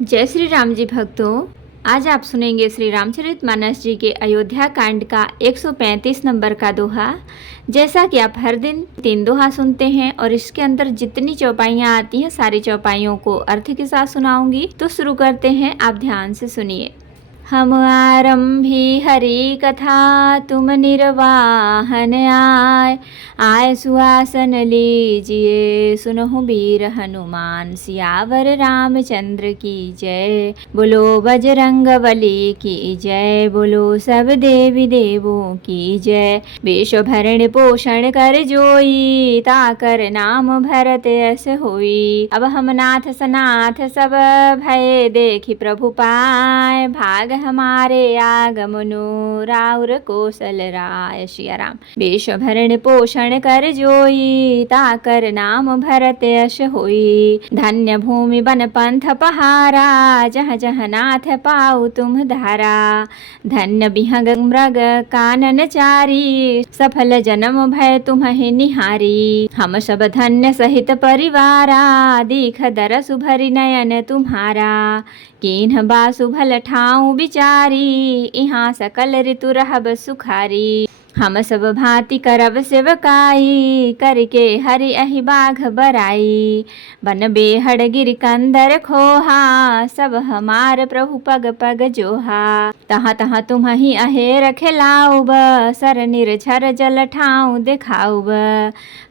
जय श्री राम जी भक्तों, आज आप सुनेंगे श्री रामचरितमानस जी के अयोध्या कांड का 135 नंबर का दोहा। जैसा कि आप हर दिन 3 दोहा सुनते हैं और इसके अंदर जितनी चौपाइयाँ आती हैं सारी चौपाइयों को अर्थ के साथ सुनाऊंगी। तो शुरू करते हैं, आप ध्यान से सुनिए। हम आरंभी हरि कथा, तुम निर्वाहन आय सुहासन लीजिए, सुनहु वीर हनुमान सियावर रामचंद्र की जय। बोलो बजरंग बली की जय, बोलो सब देवी देवों की जय। वेश भरण पोषण कर जोई, ताकर नाम भरत यस होई। अब हम नाथ सनाथ सब भय, देखी प्रभु पाए, भाग हमारे आगमनो राउर कौशल राय। सिया राम। वेश भरण पोषण कर जोई, ताकर नाम भरत यश होई। धन्य भूमि बन पंथ पहारा, जह जह नाथ पाऊ तुम धारा। धन्य बिहंग मृग कानन चारी, सफल जन्म भय तुम्हें निहारी। हम सब धन्य सहित परिवारा, दीख दरसु भरि नयन तुम्हारा। कीन्ह बासु भल ठाऊ बिचारी, इहाँ सकल ऋतु रहब सुखारी। हम सब भांति करब सेवकाई, करके हरि अहि बाघ बराई। बन बेहड़ गिर कंदर खोहा, सब हमार प्रभु पग पग जोहा। तहाँ तहाँ तुम्हि अहेर खेलाउब, सर निर्झर जल ठाऊ देखाउब।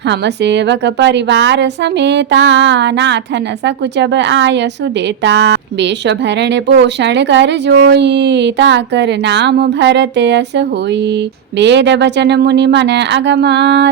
हम सेवक परिवार समेता, नाथन सकुचब आय सुदेता। वेश भरण पोषण कर जोई, ताकर नाम भरत यस होई। वेद बचन मुनि मन अगम,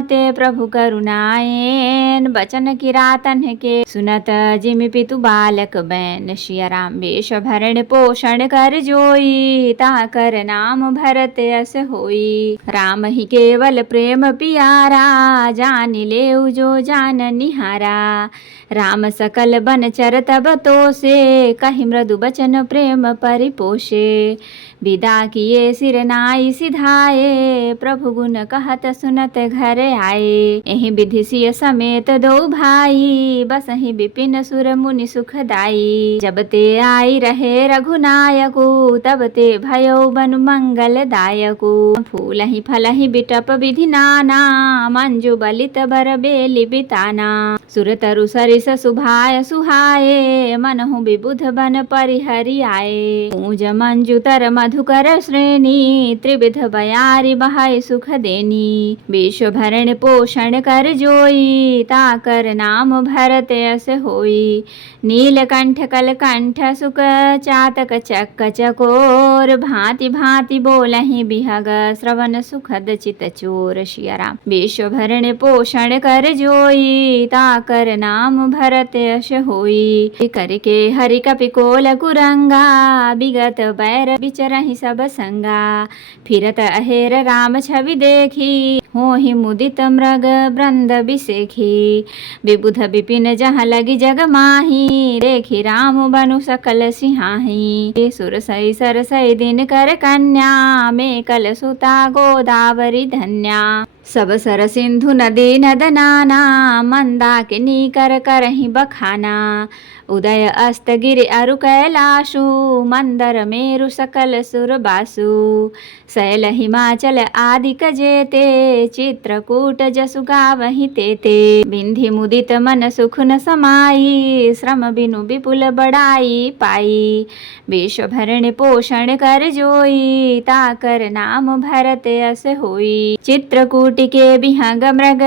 ते प्रभु करुणाएन। बचन किरातन के सुनत, जिमि पितु बालक बैन। सिया राम। वेश भरण पोषण कर जोई, ताकर नाम भरत यस होई। राम ही केवल प्रेम पियारा, जानि लेउ जो जान निहारा। राम सकल बन चर तब तो से, कहि मृदु बचन प्रेम परिपोषे। विदा किए सिर नाई सिधाए, प्रभु गुण कहत सुनत घर आए। एहि विधि सिय समेत दो भाई, बसहि विपिन सुर मुनि सुखदाई। जब ते आई रहे रघुनायकु, तब ते भयो बनु मंगल दायकु। फूलहि फलहि बिटप विधि नाना, मंजु बलित बर बेलि बिताना। सुर तरु सरिस सुभाय सुहाए, मनहु विबुध बन परिहरि आए। पूज मंजु तर मधुकर श्रेणी, त्रिविध बयारी बहाय सुख देनी। वेश भरण पोषण कर जोई, ताकर नाम भरत यस होई। नीलकंठ कलकंठ सुक चातक चक्क चकोर, भांति भांति बोलहि बिहग, श्रवण सुखद चित चोर। सिया राम। वेश भरण पोषण कर जोई, ताकर नाम भरत यश होई। करके हरि कपि कोल कुरंगा, विगत बैर बिचरहि सब संगा। फिरत अहेर राम छवि देखी, होहि मुदित मृग वृंद बिसेखी। विबुध विपिन जहाँ लगी जग माही, देखी राम बनु सकल सिंहाही। सुर सई सर सई दिन कर कन्या, में कल सुता गोदावरी धन्या। सब सर सिंधु नदी नद नाना, मंदाकिनी कर करहि बखाना। उदय अस्त गिरि अरु कैलाशु, मंदर मेरु सकल सुर बासु। शैल हिमाचल आदिक जेते, चित्रकूट जसु गावहि तेते। बिंधि मुदित मन सुख न समाई, श्रम बिनु विपुल बड़ाई पाई। वेश भरण पोषण कर जोई, ताकर नाम भरत यस होई। चित्रकूट के बिहंग मृग,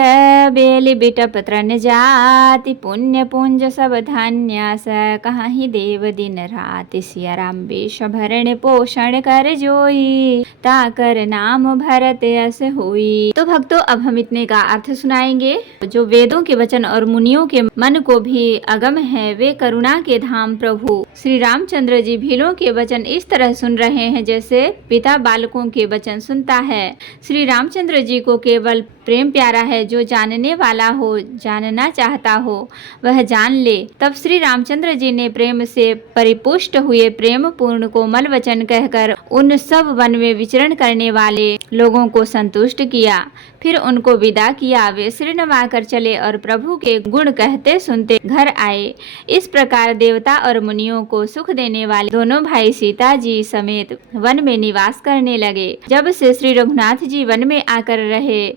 बेलि बिटप तृण जाति। पुण्य पुंज सब धन्य, कहि देव दिन रात। सिया राम। वेश भरण पोषण कर जोई, ताकर नाम भरत यस होई। तो भक्तों, अब हम इतने का अर्थ सुनाएंगे। जो वेदों के वचन और मुनियों के मन को भी अगम है, वे करुणा के धाम प्रभु श्री रामचंद्र जी भीलों के वचन इस तरह सुन रहे हैं जैसे पिता बालकों के वचन सुनता है। श्री रामचंद्र जी को केवल प्रेम प्यारा है, जो जानने वाला हो, जानना चाहता हो वह जान ले। तब श्री रामचंद्र जी ने प्रेम से परिपुष्ट हुए प्रेम पूर्ण कोमल वचन कहकर उन सब वन में विचरण करने वाले लोगों को संतुष्ट किया। फिर उनको विदा किया। वे सिर नवाकर चले और प्रभु के गुण कहते सुनते घर आए। इस प्रकार देवता और मुनियों को सुख देने वाले दोनों भाई सीता जी समेत वन में निवास करने लगे। जब से श्री रघुनाथ जी वन में आकर रहे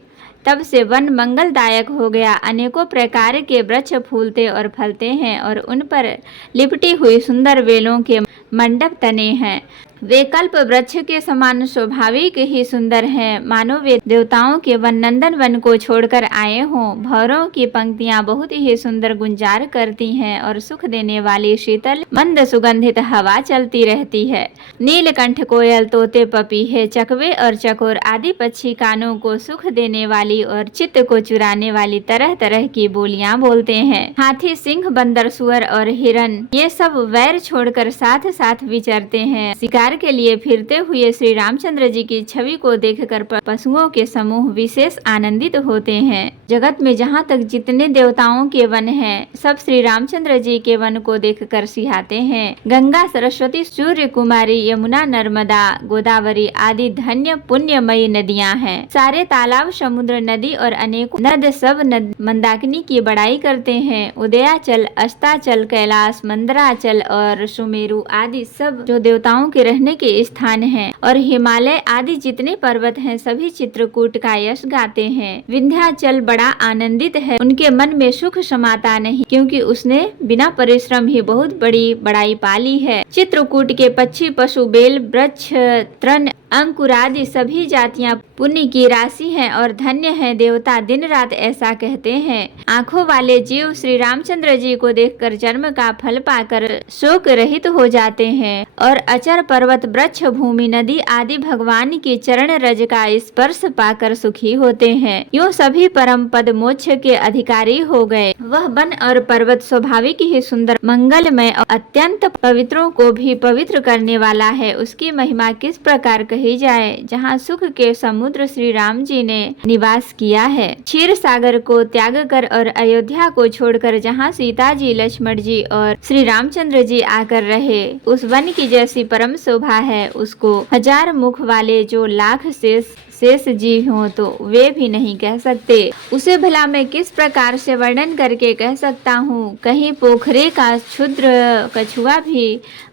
तब से वन मंगलदायक हो गया। अनेकों प्रकार के वृक्ष फूलते और फलते हैं और उन पर लिपटी हुई सुंदर बेलों के मंडप तने हैं। वे कल्प वृक्ष के समान स्वाभाविक ही सुंदर हैं, मानो वे देवताओं के वन नंदन वन को छोड़कर आए हों। भौरों की पंक्तियां बहुत ही सुंदर गुंजार करती हैं और सुख देने वाली शीतल मंद सुगंधित हवा चलती रहती है। नीलकंठ, कोयल, तोते, पपीहे, चकवे और चकोर आदि पक्षी कानों को सुख देने वाली और चित्त को चुराने वाली तरह तरह की बोलियां बोलते हैं। हाथी, सिंह, बंदर, सुअर और हिरन ये सब वैर छोड़कर साथ साथ विचरते हैं। शिकार के लिए फिरते हुए श्री रामचंद्र जी की छवि को देखकर पशुओं के समूह विशेष आनंदित होते हैं। जगत में जहाँ तक जितने देवताओं के वन हैं, सब श्री रामचंद्र जी के वन को देखकर सिहाते हैं। गंगा, सरस्वती, सूर्य कुमारी, यमुना, नर्मदा, गोदावरी आदि धन्य पुण्यमयी नदियाँ हैं। सारे तालाब, समुद्र, नदी और अनेक नद सब मंदाकिनी की बड़ाई करते हैं। उदयाचल, अस्ताचल, कैलाश, मंदराचल और सुमेरु आदि सब जो देवताओं के रहने के स्थान हैं, और हिमालय आदि जितने पर्वत हैं सभी चित्रकूट का यश गाते हैं। विंध्याचल बड़ा आनंदित है, उनके मन में सुख समाता नहीं, क्योंकि उसने बिना परिश्रम ही बहुत बड़ी बड़ाई पाली है। चित्रकूट के पक्षी, पशु, बेल, वृक्ष, तृण, अंकुर आदि सभी जातियां पुण्य की राशि हैं और धन्य हैं। देवता दिन रात ऐसा कहते हैं। आंखों वाले जीव श्री रामचंद्र जी को देखकर जन्म का फल पाकर शोक रहित हो जाते हैं और अचर, पर्वत, वृक्ष, भूमि, नदी आदि भगवान की चरण रज का स्पर्श पाकर सुखी होते हैं। यूँ सभी परम पद मोक्ष के अधिकारी हो गए। वह वन और पर्वत स्वाभाविक ही सुंदर, मंगलमय और अत्यंत पवित्रों को भी पवित्र करने वाला है। उसकी महिमा किस प्रकार कही जाए। जहाँ सुख के समुद्र श्री राम जी ने निवास किया है। क्षीर सागर को त्याग कर और अयोध्या को छोड़कर जहाँ सीता जी, लक्ष्मण जी और श्री रामचंद्र जी आकर रहे, उस वन की जैसी परम शोभा है उसको हजार मुख वाले जो लाख शेष जीव हो तो वे भी नहीं कह सकते। उसे भला मैं किस प्रकार से वर्णन करके कह सकता हूँ। कहीं पोखरे का क्षुद्र कछुआ भी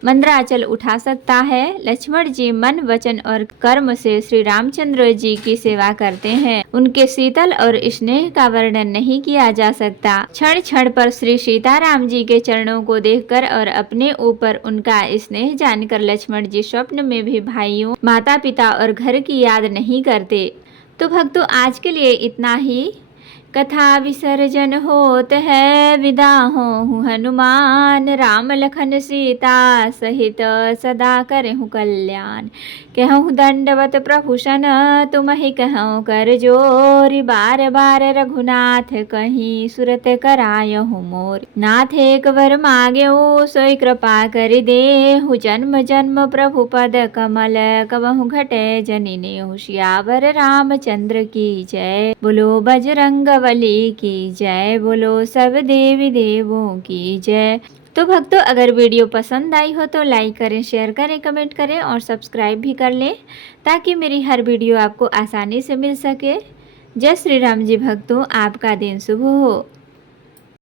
मंदराचल उठा सकता है। लक्ष्मण जी मन, वचन और कर्म से श्री रामचंद्र जी की सेवा करते हैं। उनके शीतल और स्नेह का वर्णन नहीं किया जा सकता। क्षण क्षण पर श्री सीताराम जी के चरणों को देखकर और अपने ऊपर उनका स्नेह जानकर लक्ष्मण जी स्वप्न में भी भाइयों, माता पिता और घर की याद नहीं करते। तो भक्तों, आज के लिए इतना ही। कथा विसर्जन होत है, विदा हों हनुमान। राम लखन सीता सहित सदा करहु कल्याण। कहूँ दंडवत प्रभु सन, तुम ही कहूँ कर जोरी। बार बार रघुनाथ कहीं, सुरत करायहु मोर। नाथ एक वर मांग्यो, सोई कृपा कर देहु। जन्म जन्म प्रभु पद कमल, कबहु घटे जनिने। सियावर रामचंद्र की जय। बोलो बजरंग बली की जय। बोलो सब देवी देवों की जय। तो भक्तों, अगर वीडियो पसंद आई हो तो लाइक करें, शेयर करें, कमेंट करें और सब्सक्राइब भी कर लें, ताकि मेरी हर वीडियो आपको आसानी से मिल सके। जय श्री राम जी भक्तों, आपका दिन शुभ हो।